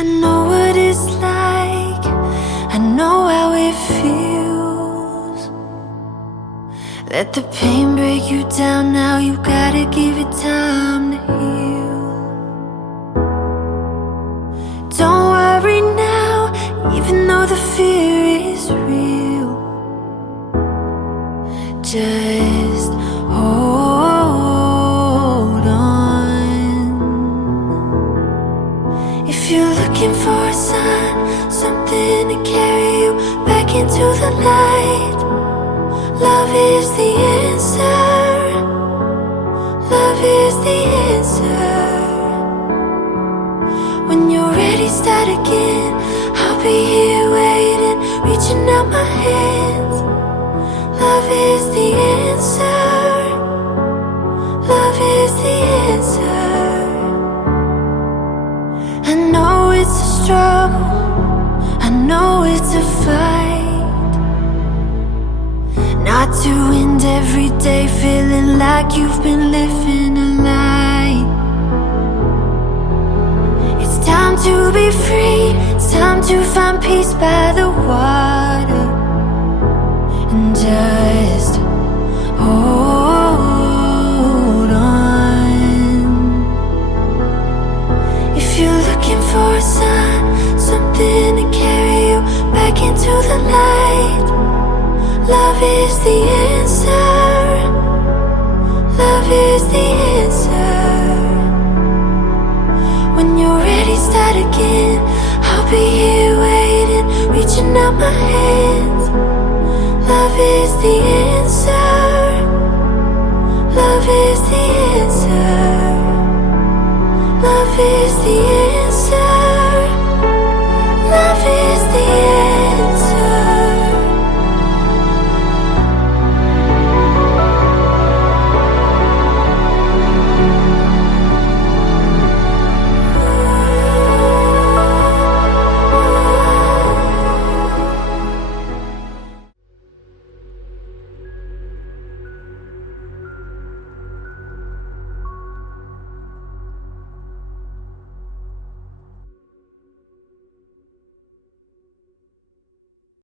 I know what it's like, I know how it feels. Let the pain break you down now, you gotta give it time to heal. Don't worry now, even though the fear is real. Just hold on. If you're looking for a sign, something to carry you back into the light, love is the answer. Love is the answer. When you're ready, start again. I'll be here waiting, reaching out my hands. Love is the answer. Love is the answer. I know it's a struggle, I know it's a fight, not to end every day feeling like you've been living a lie. It's time to be free, it's time to find peace by the water. And just hold on. If you're looking for a sign, something to carry you back into the light, love is the answer. Love is the answer. When you're ready, start again. I'll be here waiting, reaching out my hands. Love is the answer. Love is the answer. Love is